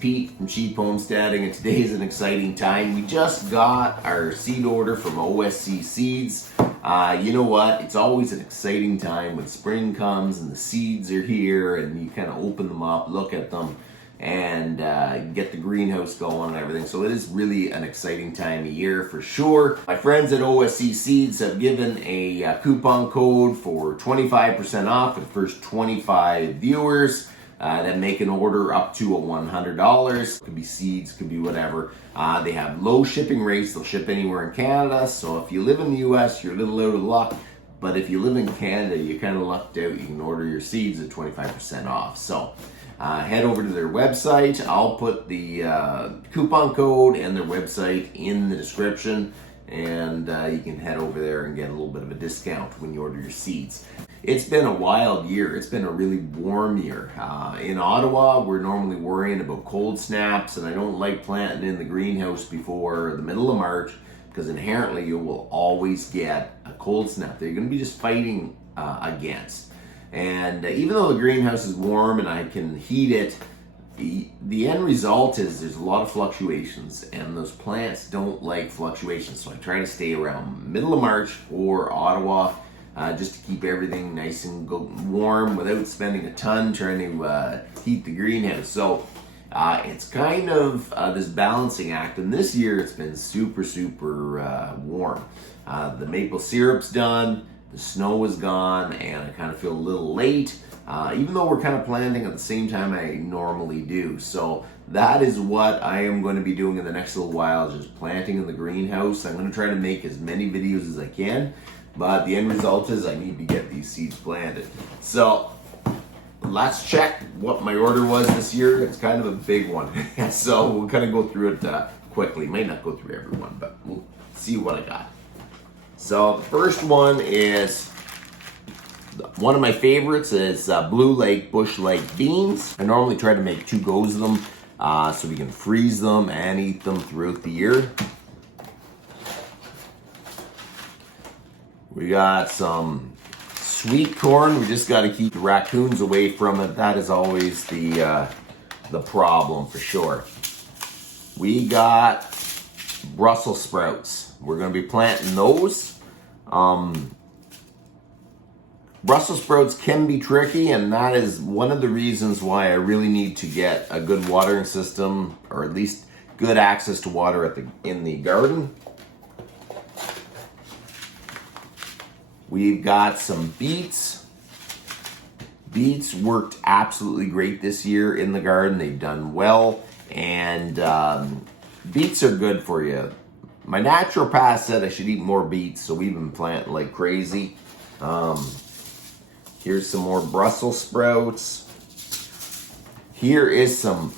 Pete from Cheap Homesteading, and today is an exciting time. We just got our seed order from OSC Seeds. You know what? It's always an exciting time when spring comes and the seeds are here and you kind of open them up, look at them, and get the greenhouse going and everything. So it is really an exciting time of year for sure. My friends at OSC Seeds have given a coupon code for 25% off for the first 25 viewers that make an order up to $100. Could be seeds, could be whatever. They have low shipping rates. They'll ship anywhere in Canada. So if you live in the US, you're a little out of luck. But if you live in Canada, you kind of lucked out. You can order your seeds at 25% off. So head over to their website. I'll put the coupon code and their website in the description. And you can head over there and get a little bit of a discount when you order your seeds. It's been a wild year. It's been a really warm year. In Ottawa, we're normally worrying about cold snaps, and I don't like planting in the greenhouse before the middle of March because inherently you will always get a cold snap that you're going to be just fighting against. And even though the greenhouse is warm and I can heat it, the end result is there's a lot of fluctuations, and those plants don't like fluctuations. So I try to stay around middle of March for Ottawa, just to keep everything nice and warm without spending a ton trying to heat the greenhouse. So it's kind of this balancing act, and this year it's been super warm. The maple syrup's done, the snow is gone, and I kind of feel a little late. Even though we're kind of planting at the same time I normally do. So that is what I am going to be doing in the next little while, just planting in the greenhouse. I'm going to try to make as many videos as I can, but the end result is I need to get these seeds planted. So let's check what my order was this year. It's kind of a big one. So we'll kind of go through it quickly. Might not go through everyone, but we'll see what I got. So the first one is, one of my favorites is Blue Lake Bush Lake beans. I normally try to make 2 goes of them so we can freeze them and eat them throughout the year. We got some sweet corn. We just got to keep the raccoons away from it. That is always the problem for sure. We got Brussels sprouts. We're going to be planting those. Brussels sprouts can be tricky, and that is one of the reasons why I really need to get a good watering system, or at least good access to water in the garden. We've got some beets. Beets worked absolutely great this year in the garden. They've done well, and beets are good for you. My naturopath said I should eat more beets, so we've been planting like crazy. Here's some more Brussels sprouts. Here is some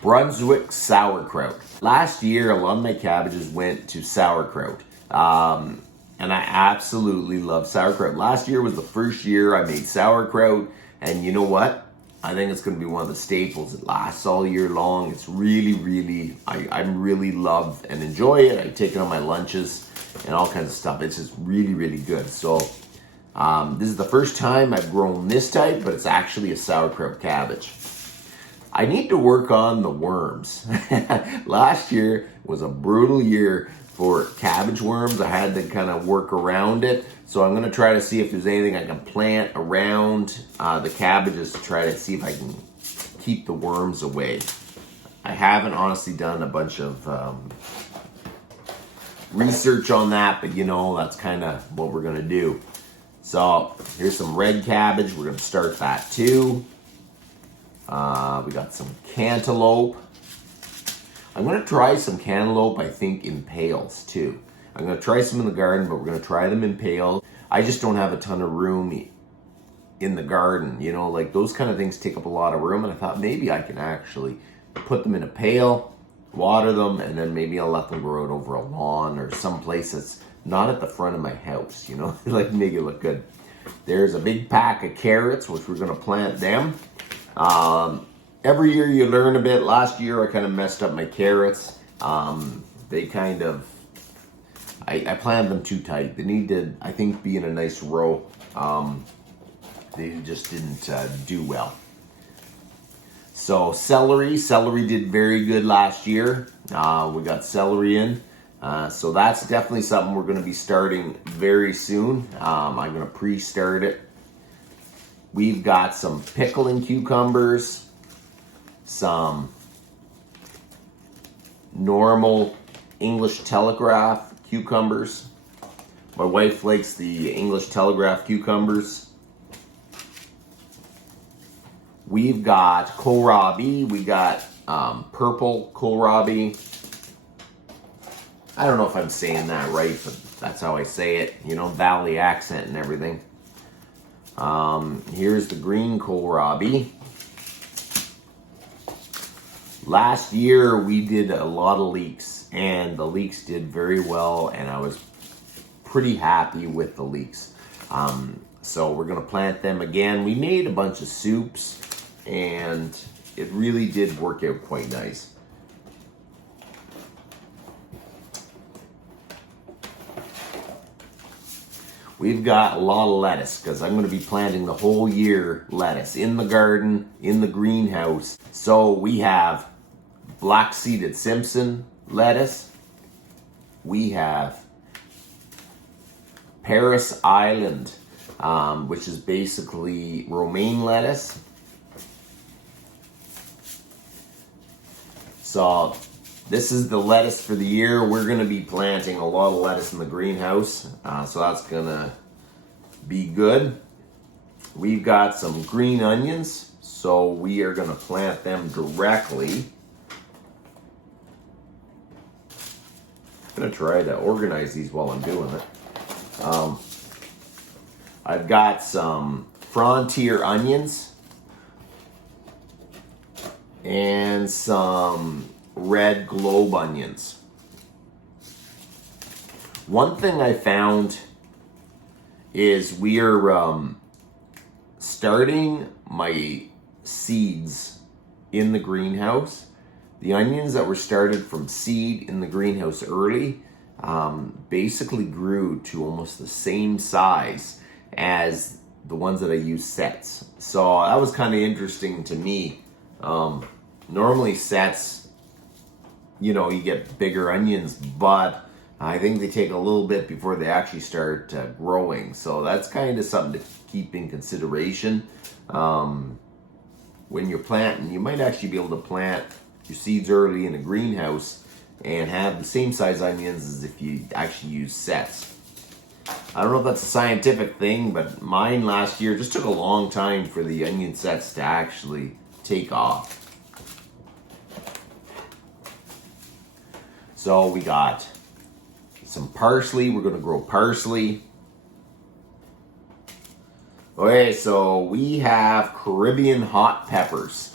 Brunswick sauerkraut. Last year, a lot of my cabbages went to sauerkraut. And I absolutely love sauerkraut. Last year was the first year I made sauerkraut. And you know what? I think it's going to be one of the staples. It lasts all year long. It's really, I really love and enjoy it. I take it on my lunches and all kinds of stuff. It's just really good. So this is the first time I've grown this type, but it's actually a sauerkraut cabbage. I need to work on the worms. Last year was a brutal year for cabbage worms. I had to kind of work around it. So I'm going to try to see if there's anything I can plant around the cabbages to try to see if I can keep the worms away. I haven't honestly done a bunch of research on that, but you know, that's kind of what we're going to do. So here's some red cabbage. We're going to start that too. We got some cantaloupe. I'm going to try some cantaloupe, I think, in pails too. I'm going to try some in the garden, but we're going to try them in pails. I just don't have a ton of room in the garden. You know, like those kind of things take up a lot of room, and I thought maybe I can actually put them in a pail, water them, and then maybe I'll let them grow out over a lawn or someplace that's not at the front of my house, you know, like make it look good. There's a big pack of carrots, which we're going to plant them. Every year you learn a bit. Last year I kind of messed up my carrots. They kind of, I planted them too tight. They need to, I think, be in a nice row. They just didn't do well. So celery did very good last year. We got celery in. So that's definitely something we're going to be starting very soon. I'm going to pre-start it. We've got some pickling cucumbers, some normal English Telegraph cucumbers. My wife likes the English Telegraph cucumbers. We've got kohlrabi. We got purple kohlrabi. I don't know if I'm saying that right, but that's how I say it. You know, valley accent and everything. Here's the green kohlrabi. Last year we did a lot of leeks, and the leeks did very well, and I was pretty happy with the leeks. So we're gonna plant them again. We made a bunch of soups, and it really did work out quite nice. We've got a lot of lettuce because I'm going to be planting the whole year lettuce in the garden, in the greenhouse. So we have black-seeded Simpson lettuce. We have Paris Island, which is basically romaine lettuce. So this is the lettuce for the year. We're going to be planting a lot of lettuce in the greenhouse, so that's going to be good. We've got some green onions, so we are going to plant them directly. I'm going to try to organize these while I'm doing it. I've got some Frontier onions and some red globe onions. One thing I found is we are starting my seeds in the greenhouse. The onions that were started from seed in the greenhouse early basically grew to almost the same size as the ones that I use sets. So that was kind of interesting to me. Normally sets, you know, you get bigger onions, but I think they take a little bit before they actually start growing. So that's kind of something to keep in consideration. When you're planting, you might actually be able to plant your seeds early in a greenhouse and have the same size onions as if you actually use sets. I don't know if that's a scientific thing, but mine last year just took a long time for the onion sets to actually take off. So we got some parsley. We're going to grow parsley. Okay, so we have Caribbean hot peppers.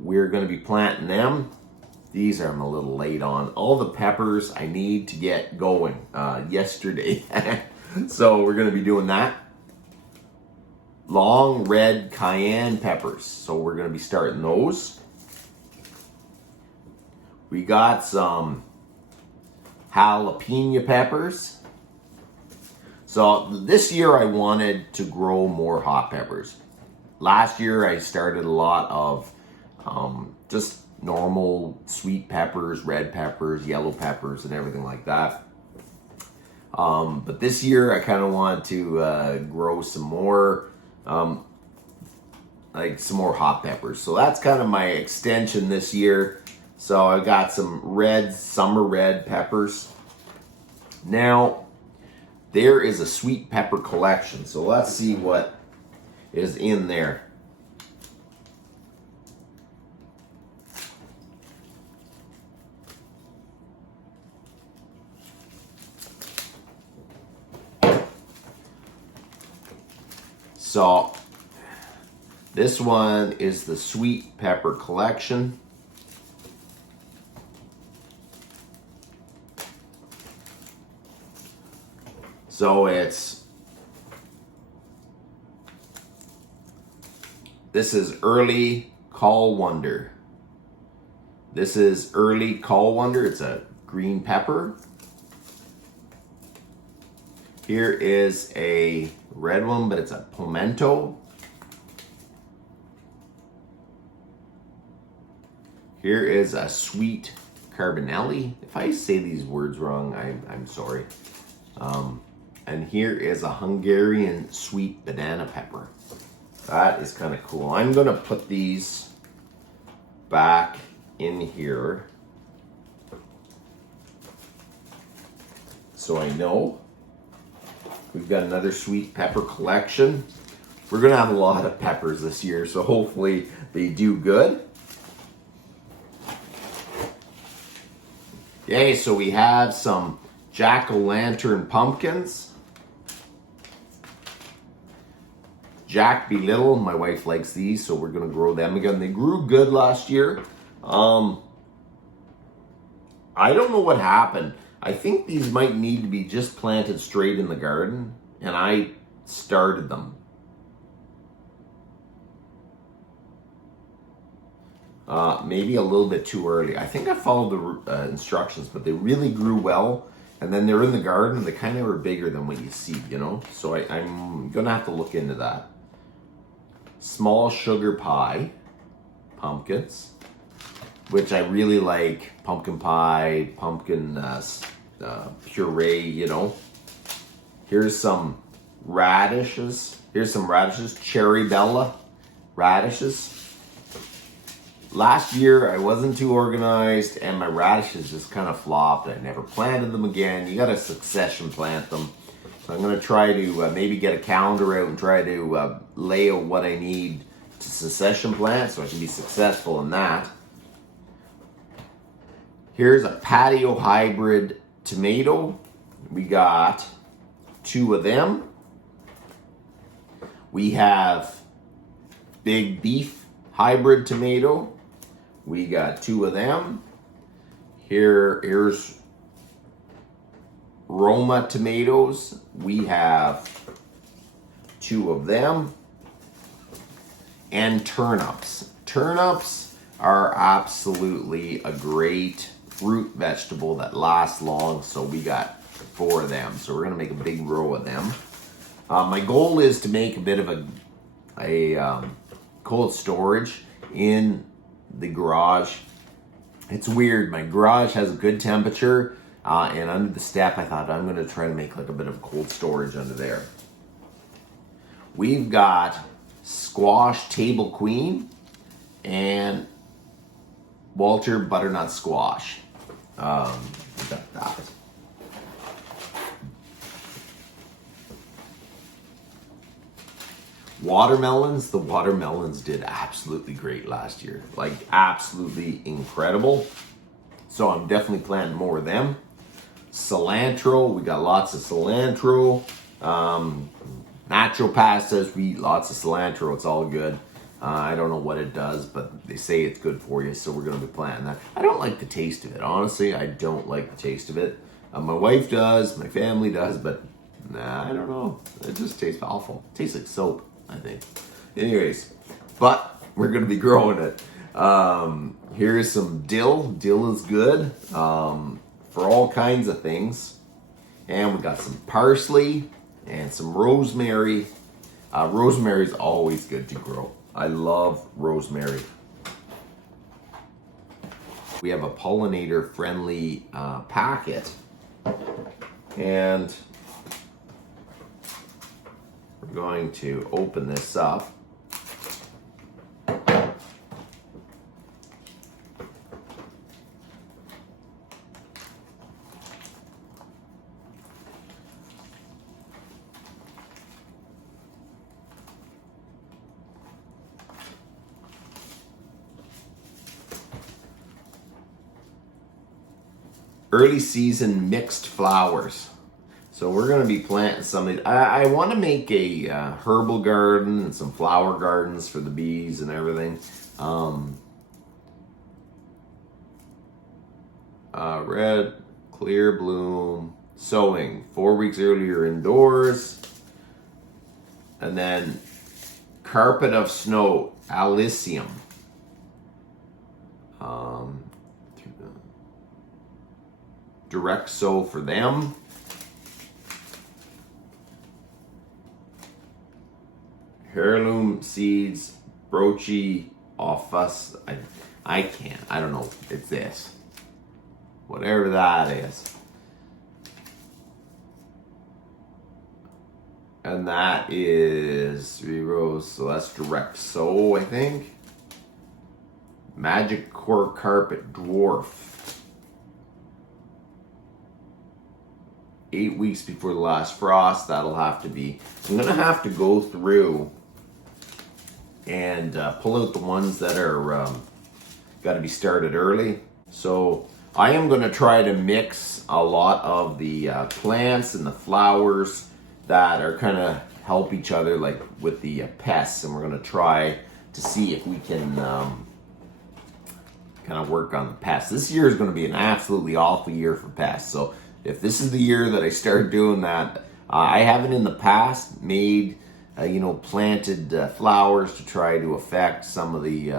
We're going to be planting them. These I'm a little late on. All the peppers I need to get going yesterday. So we're going to be doing that. Long red cayenne peppers. So we're going to be starting those. We got some jalapeno peppers. So this year I wanted to grow more hot peppers. Last year I started a lot of just normal sweet peppers, red peppers, yellow peppers, and everything like that. But this year I kind of want to grow some more, like some more hot peppers. So that's kind of my extension this year. So I got some red, summer red peppers. Now, there is a sweet pepper collection. So let's see what is in there. So this one is the sweet pepper collection. So this is early call wonder. This is early call wonder. It's a green pepper. Here is a red one, but it's a pimento. Here is a sweet carbonelli. If I say these words wrong, I'm sorry. And here is a Hungarian sweet banana pepper. That is kind of cool. I'm gonna put these back in here so I know. We've got another sweet pepper collection. We're gonna have a lot of peppers this year, so hopefully they do good. Okay, so we have some jack-o'-lantern pumpkins. Jack be little, my wife likes these, so we're gonna grow them again. They grew good last year. I don't know what happened. I think these might need to be just planted straight in the garden, and I started them. Maybe a little bit too early. I think I followed the instructions, but they really grew well. And then they're in the garden. They kind of are bigger than what you see, you know? So I'm going to have to look into that. Small sugar pie pumpkins, which I really like. Pumpkin pie, pumpkin puree, you know? Here's some radishes. Cherry Bella radishes. Last year, I wasn't too organized, and my radishes just kind of flopped. I never planted them again. You got to succession plant them. So I'm going to try to maybe get a calendar out and try to lay out what I need to succession plant so I can be successful in that. Here's a patio hybrid tomato. We got 2 of them. We have big beef hybrid tomato. We got 2 of them. Here's Roma tomatoes. We have 2 of them. And turnips. Turnips are absolutely a great fruit vegetable that lasts long, so we got 4 of them. So we're gonna make a big row of them. My goal is to make a bit of a cold storage in the garage. It's weird. My garage has a good temperature, and under the step, I thought I'm going to try to make like a bit of cold storage under there. We've got squash table queen and Walter butternut squash. We got that. Watermelons, the watermelons did absolutely great last year. Like, absolutely incredible. So I'm definitely planting more of them. Cilantro, we got lots of cilantro. Natural pastas, we eat lots of cilantro. It's all good. I don't know what it does, but they say it's good for you, so we're going to be planting that. I don't like the taste of it. Honestly, I don't like the taste of it. My wife does, my family does, but nah, I don't know. It just tastes awful. It tastes like soap, I think. Anyways, but we're going to be growing it. Here's some dill. Dill is good for all kinds of things. And we got some parsley and some rosemary. Rosemary is always good to grow. I love rosemary. We have a pollinator friendly packet, and we're going to open this up. Early season mixed flowers. So we're going to be planting some. I want to make a herbal garden and some flower gardens for the bees and everything. Red, clear bloom, sowing 4 weeks earlier indoors. And then carpet of snow, Alyssium. Direct sow for them. Heirloom seeds, Brochi office. I can't. I don't know. It's this. Whatever that is. And that is 3 rows, so that's direct sew, I think. Magic Core Carpet Dwarf. 8 weeks before the last frost, that'll have to be. I'm gonna have to go through and pull out the ones that are got to be started early. So I am gonna try to mix a lot of the plants and the flowers that are kind of help each other, like with the pests, and we're gonna try to see if we can kind of work on the pests. This year is going to be an absolutely awful year for pests. So if this is the year that I start doing that, I haven't in the past made, planted flowers to try to affect some of the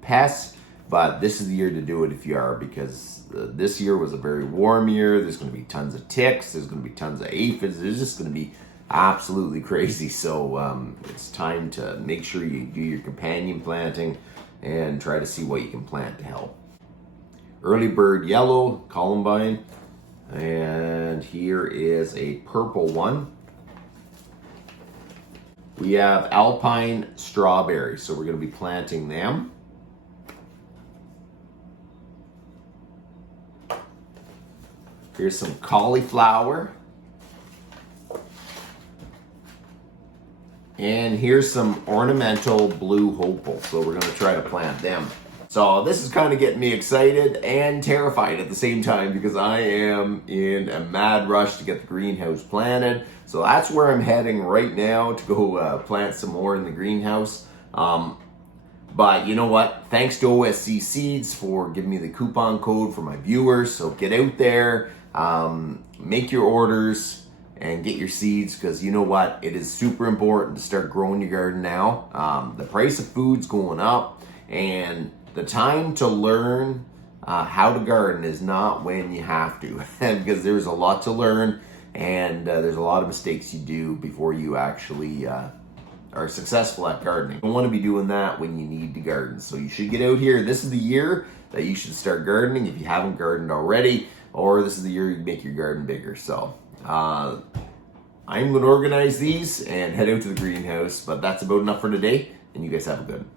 pests, but this is the year to do it if you are, because this year was a very warm year. There's going to be tons of ticks. There's going to be tons of aphids. There's just going to be absolutely crazy. So it's time to make sure you do your companion planting and try to see what you can plant to help. Early bird yellow, columbine, and here is a purple one. We have alpine strawberry, so we're going to be planting them. Here's some cauliflower. And here's some ornamental blue hopeful. So we're gonna try to plant them. So this is kind of getting me excited and terrified at the same time, because I am in a mad rush to get the greenhouse planted. So that's where I'm heading right now, to go plant some more in the greenhouse. But you know what? Thanks to OSC Seeds for giving me the coupon code for my viewers. So get out there, make your orders, and get your seeds, because you know what? It is super important to start growing your garden now. The price of food's going up, and the time to learn how to garden is not when you have to, because there's a lot to learn, and there's a lot of mistakes you do before you actually are successful at gardening. You don't want to be doing that when you need to garden. So you should get out here. This is the year that you should start gardening if you haven't gardened already, or this is the year you make your garden bigger. So I'm going to organize these and head out to the greenhouse, but that's about enough for today, and you guys have a good one.